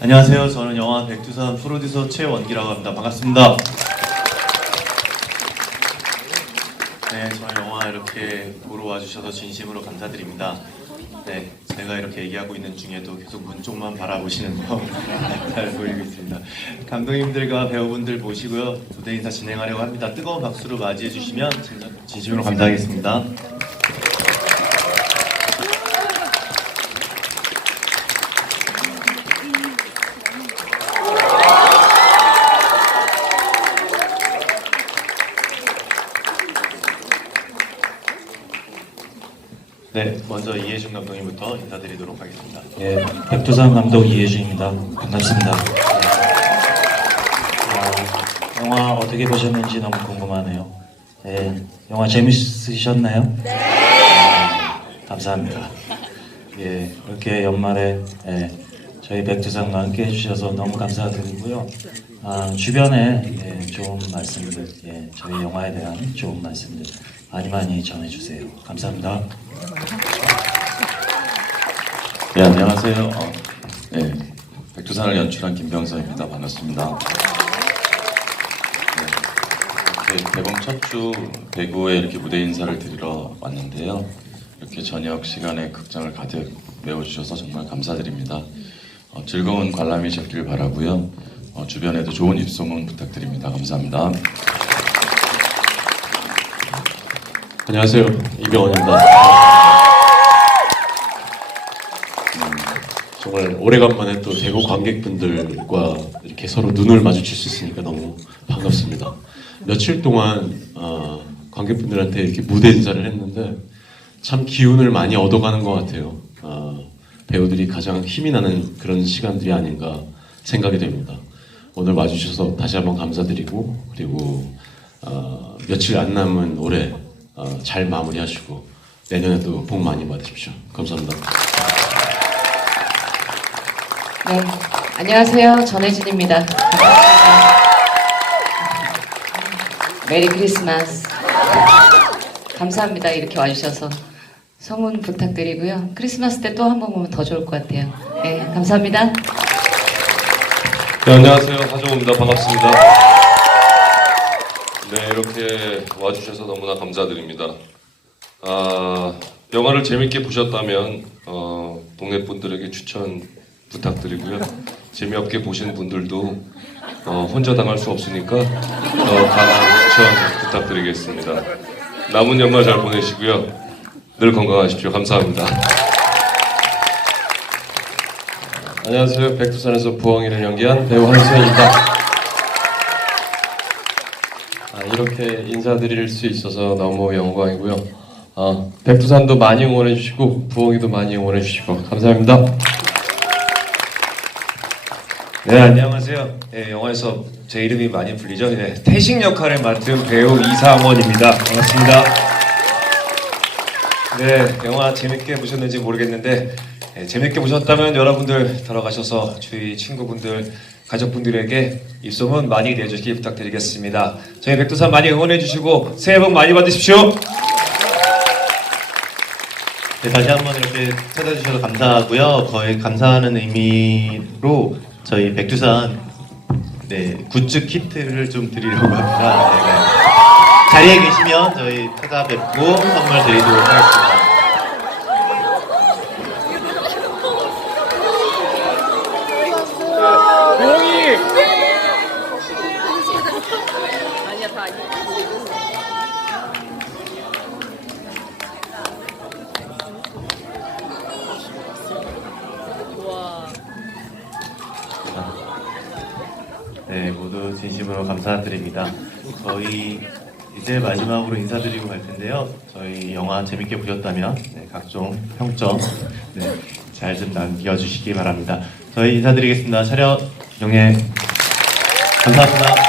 안녕하세요. 저는 영화 백두산 프로듀서 최원기라고 합니다. 반갑습니다. 네, 저희 영화 이렇게 보러 와주셔서 진심으로 감사드립니다. 네, 제가 이렇게 얘기하고 있는 중에도 계속 문 쪽만 바라보시는 거 잘 보이고 있습니다. 감독님들과 배우분들 모시고요. 무대 인사 진행하려고 합니다. 뜨거운 박수로 맞이해 주시면 진심으로 감사하겠습니다. 네, 먼저 이해준 감독님부터 인사드리도록 하겠습니다. 예, 백두산 감독 이혜준입니다. 반갑습니다. 예. 어, 영화 어떻게 보셨는지 너무 궁금하네요. 예, 영화 재밌으셨나요? 네. 감사합니다. 예, 이렇게 연말에 예, 저희 백두산과 함께 해주셔서 너무 감사드리고요. 아, 주변에 예, 좋은 말씀들, 예, 저희 영화에 대한 좋은 말씀들 많이 많이 전해주세요. 감사합니다. 네, 안녕하세요. 어, 네, 백두산을 연출한 김병선입니다. 반갑습니다. 네, 이렇게 개봉 첫주 배구에 이렇게 무대 인사를 드리러 왔는데요. 이렇게 저녁 시간에 극장을 가득 메워주셔서 정말 감사드립니다. 어, 즐거운 관람이셨길 바라고요. 어, 주변에도 좋은 입소문 부탁드립니다. 감사합니다. 안녕하세요 이병헌입니다. 정말 오래간만에 또 대구 관객분들과 이렇게 서로 눈을 마주칠 수 있으니까 너무 반갑습니다. 며칠 동안 어, 관객분들한테 이렇게 무대 인사를 했는데 참 기운을 많이 얻어가는 것 같아요. 어, 배우들이 가장 힘이 나는 그런 시간들이 아닌가 생각이 됩니다. 오늘 와주셔서 다시 한번 감사드리고 그리고 어, 며칠 안 남은 올해 어, 잘 마무리하시고 내년에도 복 많이 받으십시오. 감사합니다. 네, 안녕하세요. 전혜진입니다. 메리 크리스마스. 감사합니다. 이렇게 와주셔서 성운 부탁드리고요. 크리스마스 때 또 한 번 보면 더 좋을 것 같아요. 네, 감사합니다. 네, 안녕하세요. 하정우입니다. 반갑습니다. 네, 이렇게 와주셔서 너무나 감사드립니다. 아, 영화를 재밌게 보셨다면 어, 동네 분들에게 추천 부탁드리고요. 재미없게 보신 분들도 어, 혼자 당할 수 없으니까 더 강한 추천 부탁드리겠습니다. 남은 연말 잘 보내시고요. 늘 건강하십시오. 감사합니다. 안녕하세요. 백두산에서 부엉이를 연기한 배우 한수현입니다. 아, 이렇게 인사드릴 수 있어서 너무 영광이고요. 아, 백두산도 많이 응원해 주시고 부엉이도 많이 응원해 주시고 감사합니다. 네 안녕하세요. 네, 영화에서 제 이름이 많이 불리죠. 네, 태식 역할을 맡은 배우 이상원입니다. 반갑습니다. 네 영화 재밌게 보셨는지 모르겠는데 네, 재밌게 보셨다면 여러분들 들어가셔서 주위 친구분들 가족분들에게 입소문 많이 내주시기 부탁드리겠습니다. 저희 백두산 많이 응원해 주시고 새해 복 많이 받으십시오. 네, 다시 한번 이렇게 찾아주셔서 감사하고요. 거의 감사하는 의미로 저희 백두산 네, 굿즈 키트를 좀 드리려고 합니다. 네, 네. 자리에 계시면 저희 찾아뵙고 선물 드리도록 하겠습니다. 네, 모두 진심으로 감사드립니다. 저희 이제 마지막으로 인사드리고 갈 텐데요. 저희 영화 재밌게 보셨다면 네, 각종 평점 네, 잘 좀 남겨주시기 바랍니다. 저희 인사드리겠습니다. 차렷 경례 감사합니다.